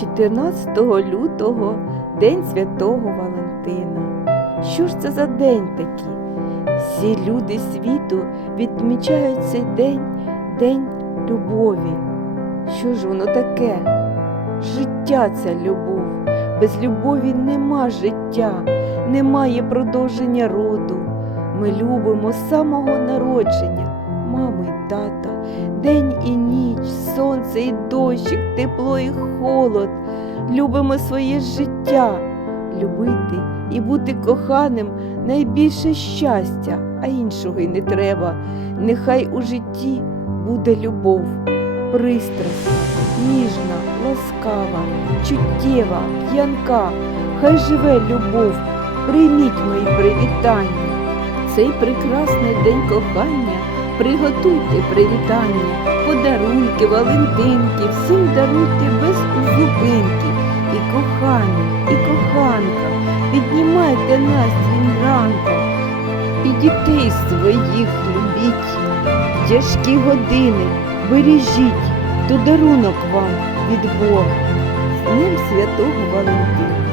14 лютого День Святого Валентина. Що ж це за день такий? Всі люди світу відмічають цей день День любові. Що ж воно таке? Життя це любов. Без любові нема життя, немає продовження роду. Ми любимо самого народження, маму й тата, день і сонце і дощик, тепло і холод. Любимо своє життя, любити і бути коханим найбільше щастя, а іншого й не треба. Нехай у житті буде любов, пристрасна, ніжна, ласкава, чуттєва, п'янка. Хай живе любов, прийміть мої привітання. Цей прекрасний день кохання приготуйте привітання, подарунки, валентинки, всім даруйте без зупинки. І кохані, і коханка, піднімайте настрій ранком, і дітей своїх любіть. Тяжкі години бережіть, то дарунок вам від Бога. З Днем Святого Валентина.